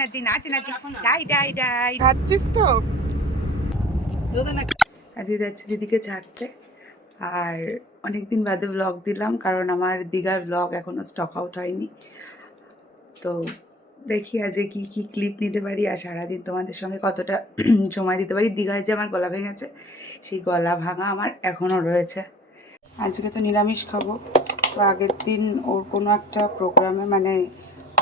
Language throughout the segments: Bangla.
নাচি নাচ নাচি ডাই ডাই ডাই ভাবছিস তো আজকে যাচ্ছি দিদিকে ছাড়তে। আর অনেকদিন বাদে ব্লগ দিলাম, কারণ আমার দীঘার ব্লগ এখনও স্টক আউট হয়নি। তো দেখি আজকে কি কি ক্লিপ নিতে পারি আর সারাদিন তোমাদের সঙ্গে কতটা সময় দিতে পারি। দীঘায় যে আমার গলা ভেঙেছে, সেই গলা ভাঙা আমার এখনও রয়েছে। আজকে তো নিরামিষ খাবো। তো আগের দিন ওর কোনো একটা প্রোগ্রামে, মানে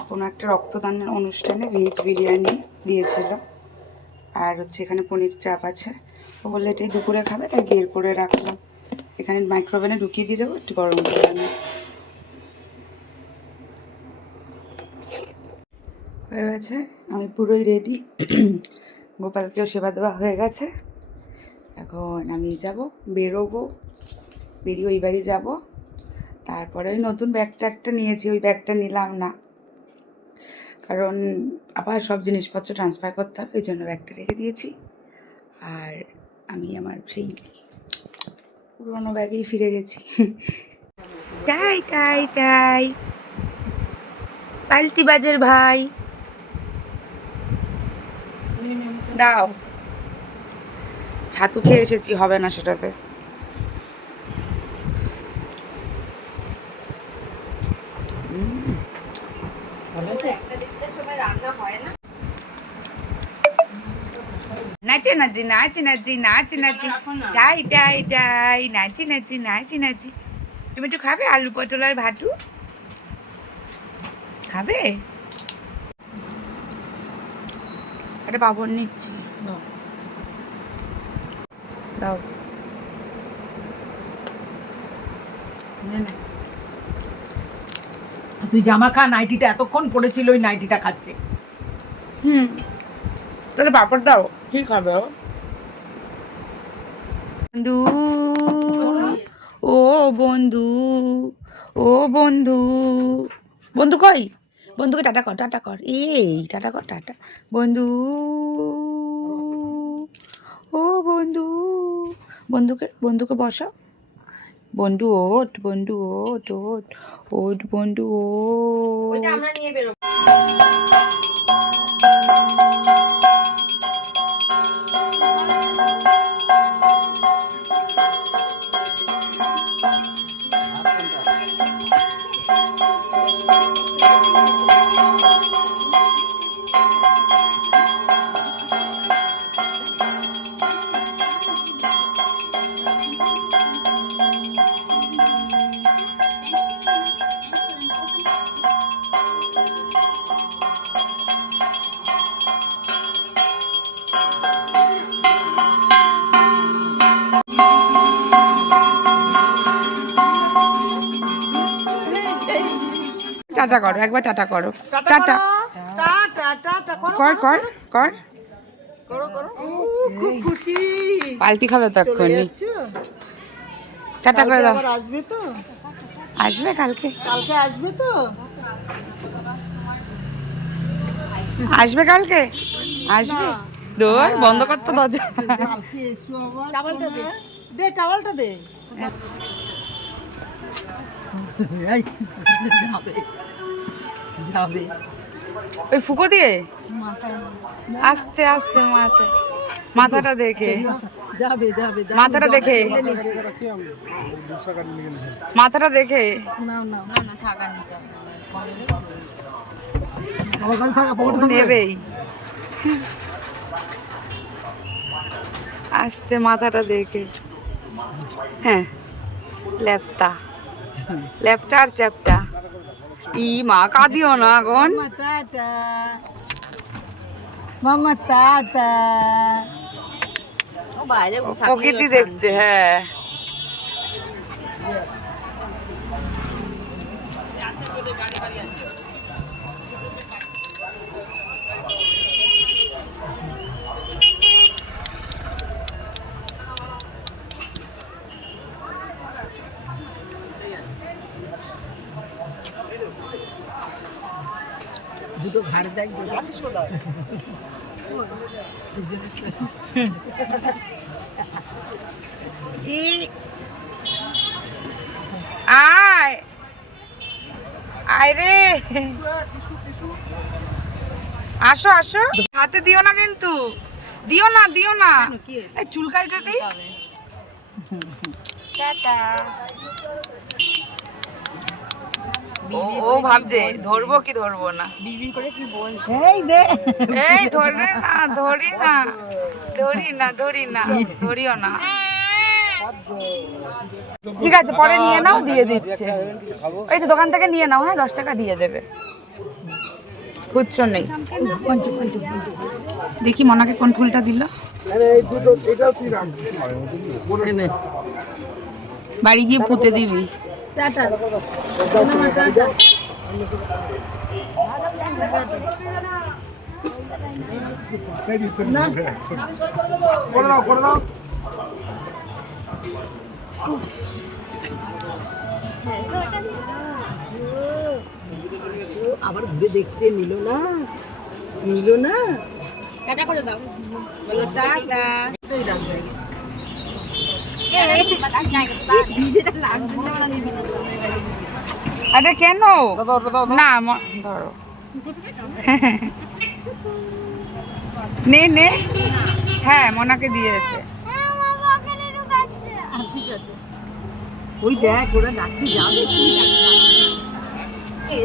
কোনো একটা রক্তদানের অনুষ্ঠানে ভেজ বিরিয়ানি দিয়েছিল, আর হচ্ছে এখানে পনির চাপ আছে। ও বললে এটাই দুপুরে খাবে, তাই বের করে রাখলাম। এখানে মাইক্রোওভেনে ঢুকিয়ে দিয়ে যাবো, একটু গরম করে আমি। হয়ে গেছে, আমি পুরোই রেডি। গোপালকেও সেবা দেওয়া হয়ে গেছে। এখন আমি যাব, বেরোবো, বেরিয়ে ওই বাড়ি যাবো। তারপরে ওই নতুন ব্যাগটা একটা নিয়েছি, ওই ব্যাগটা নিলাম না, কারণ আবার সব জিনিসপত্র ট্রান্সফার করতে হবে, এই জন্য ব্যাগটা রেখে দিয়েছি। আর আমি আমার সেই পুরোনো ব্যাগেই ফিরে গেছি। তাই তাই তাই পাল্টি বাজের ভাই দাও, ছাতু খেয়ে এসেছি, হবে না সেটাতে। নাচে নাচি নাচি নাচি নাচি নাচি ডাই ডাই ডাই নাচি নাচি নাচি নাচি। তুমি একটু খাবে আলু পটল আর ভাটু? খাবে? একটা পাপড় নিচ্ছি, দাও। তুই জামা খা, নাইটিটা এতক্ষণ পড়েছিল, ওই নাইটিটা খাচ্ছে। তাহলে পাপড় দাও। কি খাবে বন্ধু? ও বন্ধু, ও বন্ধু, বন্ধু কই? বন্ধুকে টাটা কর, টাটা কর, এই টাটা কর, টাটা। বন্ধু, ও বন্ধু, বন্ধুকে বন্ধুকে বসাও। বন্ধু ওঠ, বন্ধু ওঠ, ওঠ ওঠ, বন্ধু ওঠ। আমরা নিয়ে বেরোবো। টাটা করো, একবার টাটা করো, টাটা কর কর কর। খুব খুশি। পাল্টি খাবে তো এক্ষুনি। টাটা করে দাও। আসবে তো? আসবে কালকে? কালকে আসবে তো? আসবে কালকে? আসবে? দৌড় বন্ধ করতে দরজা। কালকে এসো আবার। টাওয়ালটা দে, দে টাওয়ালটা দে। যাবে ওই ফুকো দিয়ে আস্তে আস্তে মাথা, মাথাটা দেখে, যাবে যাবে মাথাটা দেখে, মাথাটা দেখে। না না না না থাকা নিতে নেবেই, আস্তে মাথাটা দেখে। হ্যাঁ, ল্যাপটা ল্যাপটা আর চ্যাপটা। ই মা কাঁদিও না এখন। মামা টাটা, মামা টাটা। ও বাইরে প্রকৃতি দেখছে। হ্যাঁ, দুটো ঘাড় দেখ, ই আয় আয় রে। আসো আসো, হাতে দিও না কিন্তু, দিও না দিও না, এই চুলকায় যদি। ও ভাবছে ধরবো কি ধরবো না, এই দে এই ধরবে না, ধরি না ধরি না ধরি না, ধরিও না। ঠিক আছে পরে নিয়ে নাও, দিয়ে দিচ্ছে। এই তো দোকান থেকে নিয়ে নাও, হ্যাঁ 10 টাকা দিয়ে দেবে, খুচরো নেই। দেখি মনাকে কোন ফুলটা দিল, বাড়ি গিয়ে পুঁতে দিবি। আবার ঘুরে দেখতে নিল না টাটা করে দাও, বলো টাটা। আরে কেন না, ধরো নে নে, হ্যাঁ মনাকে দিয়েছে। ওই দেখ ওরা যাচ্ছে, যাবে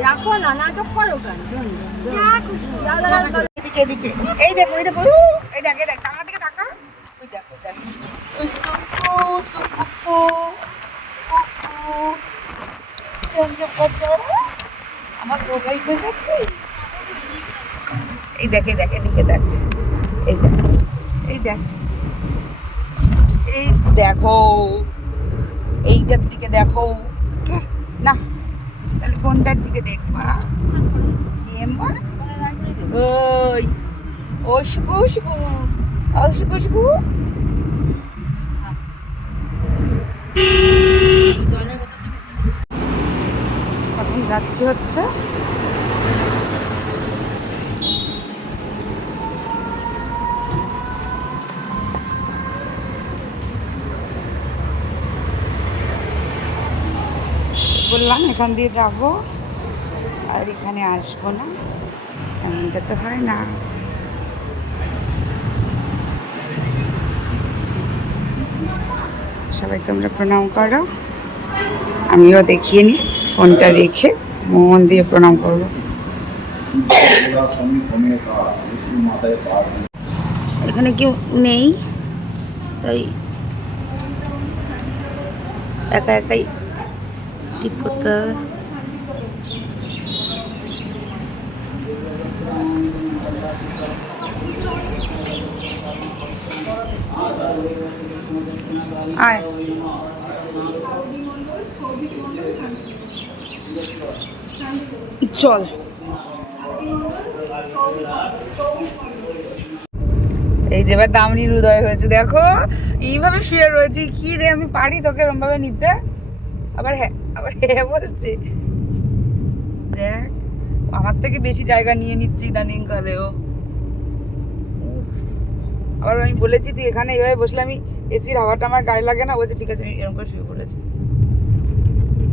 রাখো না, নাটক করো কেন? এদিকে এদিকে, এই দেখো এই দেখো, এই দেখ এই দেখ, আমার দিকে তাকা, ওই দেখ ওই দেখ, ওই সুকু সুকু কুকু চঞ্চে পচো, আমার গোগাই বোঝাচ্ছে। এই দেখ এই দেখ, এদিকে দেখ, এই দেখ এই দেখ, এই দেখো, এইটার দিকে দেখো না, তাহলে কোনটার দিকে দেখবা? এমা ওই ওশকু ওশকু ওশকু ওশকু, এখন যাচ্ছি হচ্ছে বললাম এখান দিয়ে যাব আর এখানে আসবো না, এমনটা তো হয় না। সবাই তোমরা প্রণাম করো, আমিও দেখিয়ে নিই, ফোনটা রেখে মন দিয়ে প্রণাম করবো। এখানে কেউ নেই, তাই একা একাই টিপ করতে হবে। আয় চল, এই যে এবার দামড়ির উদয় হয়েছে, দেখো এইভাবে শুয়ে রয়েছি, কি রে আমি পারি তোকে এরম ভাবে নিতে? আবার হ্যাঁ বলছি, দেখ আমার থেকে বেশি জায়গা নিয়ে নিচ্ছি ইদানিং কালেও। আবার আমি বলেছি তুই এখানে এইভাবে বসলে আমি এসির হাওয়াটা আমার গায়ে লাগে না, বলছে ঠিক আছে, আমি এরকম করে শুয়ে পড়েছি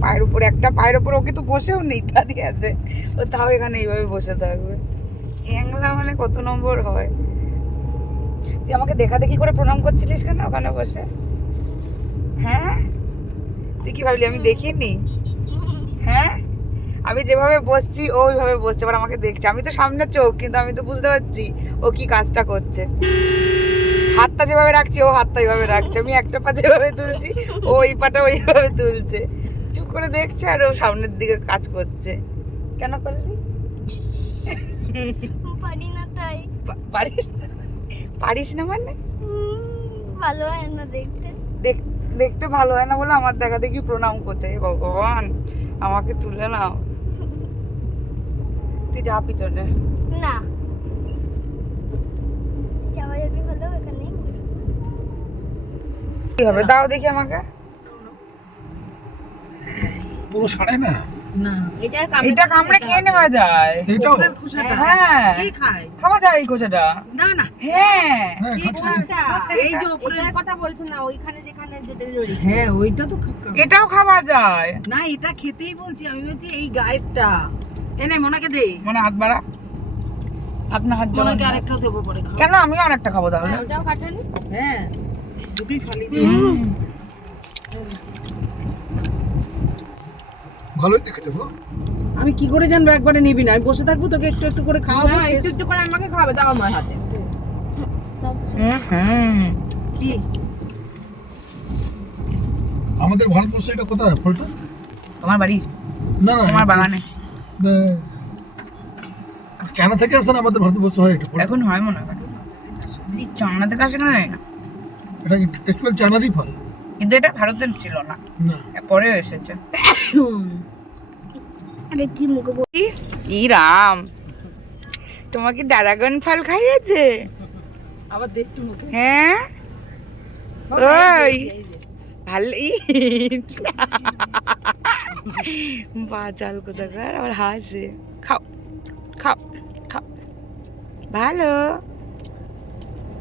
পায়ের উপর, একটা পায়ের উপর, ওকে তো বসেও নেই দাঁড়িয়ে আছে, ও তাও এখানে এইভাবে বসে থাকবে। অ্যাংলা মানে কত নম্বর হয়? তুই আমাকে দেখা দেখি করে প্রণাম করছিলিস কেন ওখানে বসে? হ্যাঁ তুই কি ভাবলি আমি দেখিনি? হ্যাঁ আমি যেভাবে বসছি ও ওইভাবে বসছে, আবার আমাকে দেখছে, আমি তো সামনে চোখ, কিন্তু আমি তো বুঝতে পারছি ও কি কাজটা করছে। হাতটা যেভাবে রাখছি ও হাতটা এইভাবে রাখছে, আমি একটা পা যেভাবে তুলছি ও ওই পাটা ওইভাবে তুলছে, চুপ করে দেখছে আর ও সামনের দিকে কাজ করছে। কেন করলি? পারি না তাই। পারিস না মানে? ভালো হয় না দেখতে। দেখতে ভালো হয় না বলে আমার দেখা দেখি প্রণাম করছে। হে ভগবান আমাকে তুলে নাও, তুই যা পিছনে। না যাওয়া যাবে, ভালো এখানে কি হবে দাও দেখি আমাকে। পুরো সাড়ে না, এটা কামড়ে খেয়ে নেওয়া যায়। এটাও হ্যাঁ কি খায়? খাওয়া যায় এই কোচাটা। না না, হ্যাঁ হ্যাঁ খাচ্ছি। এই যে উপরে কথা বলছো না, ওইখানে যেখানে যেতে রয়েছে। হ্যাঁ ওইটা তো এটাও খাওয়া যায়। না, এটা খেতেই বলছি আমি, বলছি এই গায়েরটা এনে মনাকে দে। মানে হাত বাড়া, আপনার হাত জমা তোমাকে আরেকটা দেবো পরে খাও। কেন আমিও আরেকটা খাবো তাহলে ওটাও কাটানি হ্যাঁ দুটোই ফালি দিয়ে ভালোই দেখেছো গো। আমি কি করে জানবো একবারে নিবি না? আমি বসে থাকবো তোকে একটু একটু করে খাওয়াবো। একটু একটু করে আমাকে খাওয়াবে দাও আমার হাতে কি আমাদের ভারতবর্ষে এটা কোথায় ফলটা? তোমার বাড়ি না না তোমার বাগানে চায়না থেকে আসে না আমাদের ভারতবর্ষ হয় এটা ফল। এখন হয় মনে হয় চায়না থেকে আসে কেন জানি না এটা অ্যাকচুয়াল চায়নারই ফল কিন্তু এটা ভারতের ছিল না না। পরে এসেছে আরে কি মুখে ই রাম তোমাকে ড্রাগন ফল খাইয়েছে আবার দেখতে মুখে হ্যাঁ ওই ভালো বাচাল কোথাকার আবার হাসে খাও খাও খাও ভালো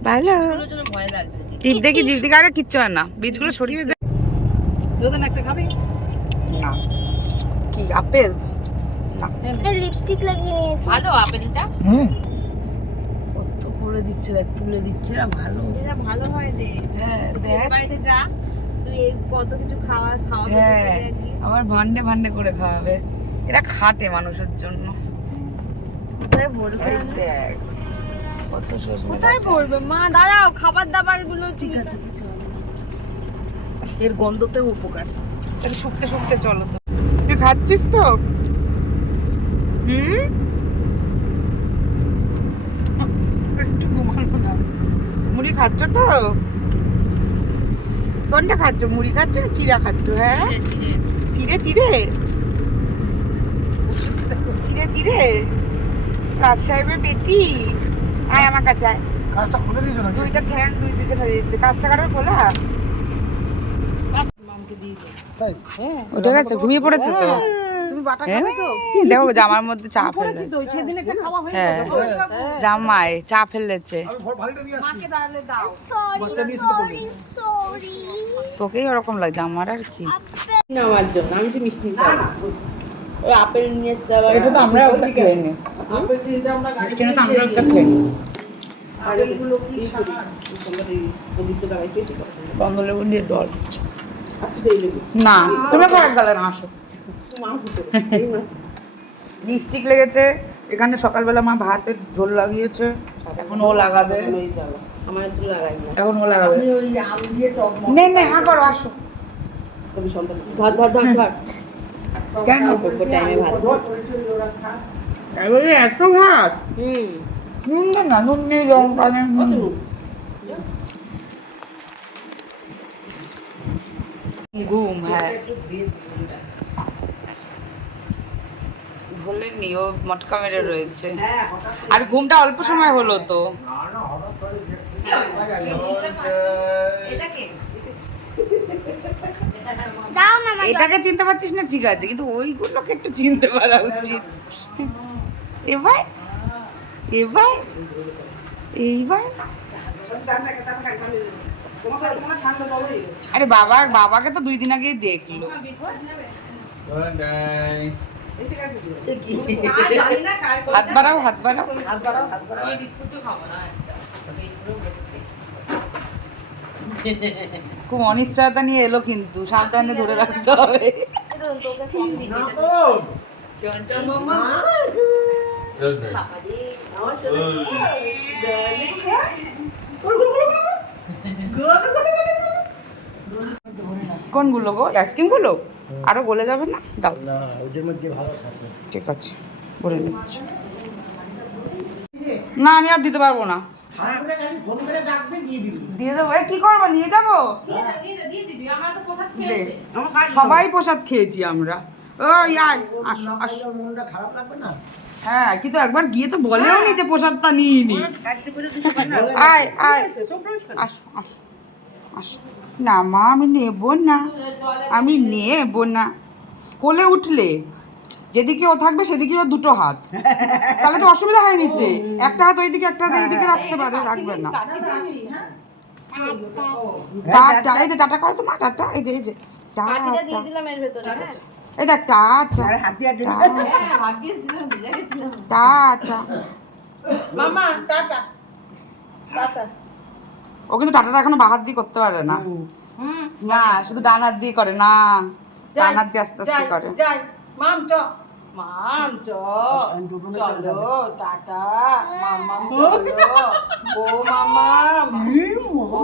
ভালো ভয় লাগছে জিভ দেখি আরে কিচ্ছু হয় না বীজগুলো সরিয়ে দে দুদিন একটা খাবি না কি আপেল লিপস্টিক লাগিয়ে নিয়েছি ভালো আপেলটা হুম কত করে দিচ্ছে দেখ তুলে দিচ্ছে না ভালো এটা ভালো হয় রে হ্যাঁ দেখ বাড়িতে যা তুই এই কত কিছু খাওয়াবে হ্যাঁ আবার ভান্ডে ভান্ডে করে খাওয়াবে এরা খাটে মানুষের জন্য কোথায় ভরবে এই দেখ কত সজনে কোথায় ভরবে মা দাঁড়াও খাবার দাবার গুলো ঠিক আছে এর গন্ধতেও উপকার তাহলে শুকতে শুকতে চলো তো তুই খাচ্ছিস তো হুম একটু ঘুমানো না মুড়ি খাচ্ছ তো কোনটা খাচ্ছ মুড়ি খাচ্ছ না চিড়া খাচ্ছ হ্যাঁ চিড়ে চিড়ে চিড়ে চিড়ে রাজ সাহেবের বেটি আয় আমার কাছে আয় কাজটা খুলে দিয়েছো নাকি? দুইটা ঠ্যাং দুই দিকে ধরে দিচ্ছে কাজটা কাটার খোলা মামকে দিয়ে দে তাই উঠে গেছে ঘুমিয়ে পড়েছে তো তুমি বাটা হ্যাঁ? খাবে তো দেখো জামার মধ্যে চা ফেলে করেছি তো সেদিন একটা খাওয়া হয়ে হ্যাঁ গেল জামাই চা ফেলেছে আমি ভারীটা নিয়ে আসছি মাকে দাঁড়ালে দাও বাচ্চা নিয়ে এসে করবে সরি তোকেই ওরকম লাগছে আমার আর কি নেওয়ার জন্য আমি যে মিষ্টি নিতে হবে ওই আপেল নিয়ে এসছে আবার এটা তো আমরা একটা খেয়ে নি আপেল দিনটা আমরা গাড়ি মিষ্টি তো আমরা একটা খেয়ে নি আপেলগুলো কি করি তোমাদের এই ওদিকে দাঁড়াই পেয়েছি কমলেবু দিয়ে জল আপনি দিয়ে দেবে না তুমি খারাপ গেলে না আসো মা ফুটো এই মা লিপস্টিক লেগেছে এখানে সকালবেলা মা ভাতের ঝোল লাগিয়েছে এখন ও লাগাবে ওই জ্বালা আমার একটু লাগাই না এখন ও লাগাবে ওই আম দিয়ে টক নে নে হ্যাঁ করো আসো তবে সন্তান ধর ধর ধর ধর কেন অল্প টাইমে ভাত এবারে এত ভাত হুম নুন দে না নুন নেই লঙ্কা নেই ঘুম হ্যাঁ ভুলেনি ও মটকা মেরে রয়েছে আর ঘুমটা অল্প সময় হলো তো দাও না এটাকে চিনতে পারছিস না ঠিক আছে কিন্তু ওইগুলোকে একটু চিনতে পারা উচিত এবার এবার এইবার আরে বাবাকে তো 2 দিন আগেই দেখলো হাত বাড়াও খুব অনিশ্চয়তা নিয়ে এলো কিন্তু সাবধানে ধরে রাখতে হবে কোনগুলো গো আইসক্রিম গুলো আরো গলে যাবে না দাও না ওদের মধ্যে ভালো থাকে ঠিক আছে বলে নিচ্ছি না আমি আর দিতে পারবো না দিয়ে দেবো কি করবো নিয়ে যাবো দে। সবাই প্রসাদ খেয়েছি আমরা ওই আয় আসো আসো মনটা খারাপ লাগবে না হ্যাঁ কিন্তু একবার গিয়ে তো বলেও নি যে প্রসাদটা নিয়ে নি আয় আয় আসো আসো আসো না মা আমি নেবো না আমি নেবো না কোলে উঠলে যেদিকে ও থাকবে সেদিকে ওর 2 হাত তাহলে তো অসুবিধা হয় নিতে একটা হাত ওইদিকে একটা হাত এইদিকে রাখতে পারে রাখবে না টাটা এই যে টাটা করো তো মা টাটা এই যে কাঠিটা দিয়ে টাটা দিলাম এর ভেতরে হ্যাঁ এই দেখ টাটা হাত দিয়ে হ্যাঁ ভাগ্যিস দিলাম ভিজে গেছিলাম টাটা মামা টাটা টাটা। ও কিন্তু টাটাটা এখনো বাহাত দিয়ে করতে পারে না, না শুধু ডান হাত দিয়ে করে না, ডান হাত দিয়ে আস্তে আস্তে করে। যাই মাম চ, মাম চ, চলো টাটা মামাম চলো, ও মামাম, ও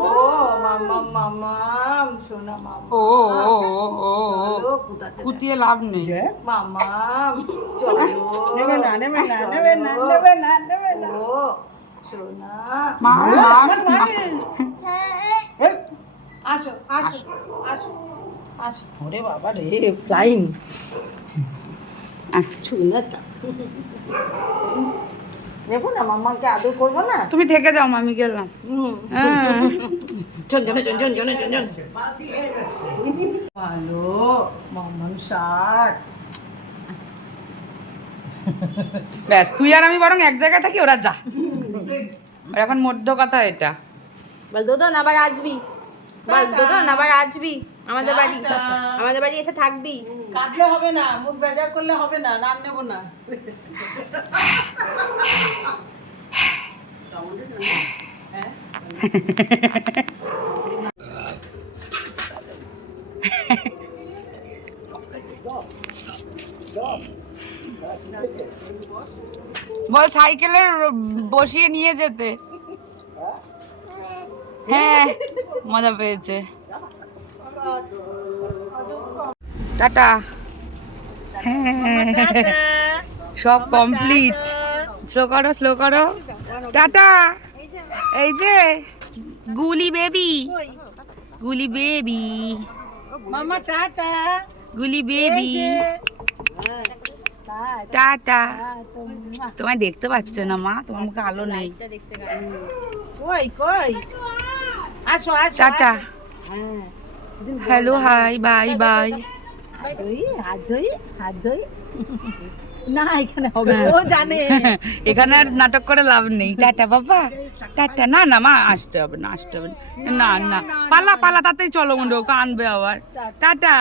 মামাম মামাম সোনা মামা, ও ও ও ও কুটিয়ে লাভ নেই। মামাম চলো, নেবে না, নেবে না, চলো, নেবে না, নেবে না, নেবে না। ও সোনা, মা আসো আসো আসো আসো। ওরে বাবা রে ফ্লাইং শুনেতা নেবো না, মাম্মাকে আদর করবো না। তুমি থেকে যাও, আমি গেলাম। হ্যাঁ। ঝনঝনে ঝনঝন ঝনঝন ঝনঝন ভালো মাম্মাম শার্ট। ব্যাস তুই আর আমি বরং এক জায়গায় থাকি, ওরা যা। আর এখন মধ্য কথা এটা। বল দোদন আবার আসবি, বল দোদন আবার আসবি আমাদের বাড়ি, আমাদের বাড়ি এসে থাকবি। কাঁদলে হবে না, মুখ বেজা করলে হবে না, নাম নেবো না। বল সাইকেলে বসিয়ে নিয়ে যেতে। হ্যাঁ মজা পেয়েছে। টাটা। হ্যাঁ সব কমপ্লিট। স্লো করো স্লো করো। টাটা। এই যে গুলি বেবি, গুলি বেবি, মামা টাটা। গুলি বেবি, টাটা। তোমায় দেখতে পাচ্ছ না মা, তোমার মুখে আলো নেই। কই কই আসো আসো। Tata. Hello hi bye bye. হাত ধুই হাত ধুই হাত ধুই। না এখানে হবে, ও জানে। এখানে আর নাটক করে লাভ নেই। টাটা বাবা, টাটা। না না মা আসতে হবে না, আসতে হবে না, না না পালা পালা তাড়াতাড়ি চলো, মন্ডো ওকে আনবে আবার। টাটা।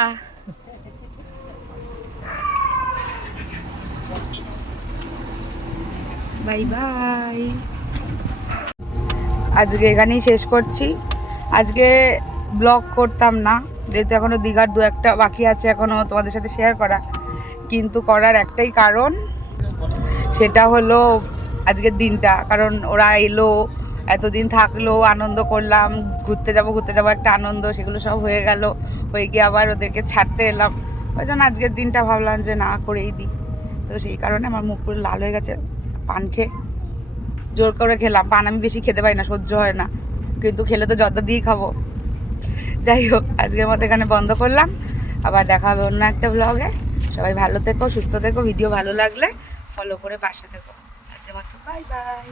Bye bye. আজকে এখানেই শেষ করছি। আজকে ব্লগ করতাম না, যেহেতু এখনো দীঘার দু একটা বাকি আছে এখনো তোমাদের সাথে শেয়ার করা, কিন্তু করার একটাই কারণ, সেটা হলো আজকের দিনটা। কারণ ওরা এলো, এতদিন থাকলো, আনন্দ করলাম, ঘুরতে যাবো একটা আনন্দ, সেগুলো সব হয়ে গেল। হয়ে গিয়ে আবার ওদেরকে ছাড়তে এলাম, ওই জন্য আজকের দিনটা ভাবলাম যে না করেই দিই। তো সেই কারণে আমার মুখ পুরো লাল হয়ে গেছে পান খেয়ে। জোর করে খেলাম, পান আমি বেশি খেতে পারি না, সহ্য হয় না, কিন্তু খেলে তো যত দিয়েই খাবো। যাই হোক আজকের মতো এখানে বন্ধ করলাম, আবার দেখা হবে অন্য একটা ব্লগে। সবাই ভালো থেকো, সুস্থ থেকো, ভিডিও ভালো লাগলে ফলো করে পাশে থেকো। আজকের মতো বাই বাই।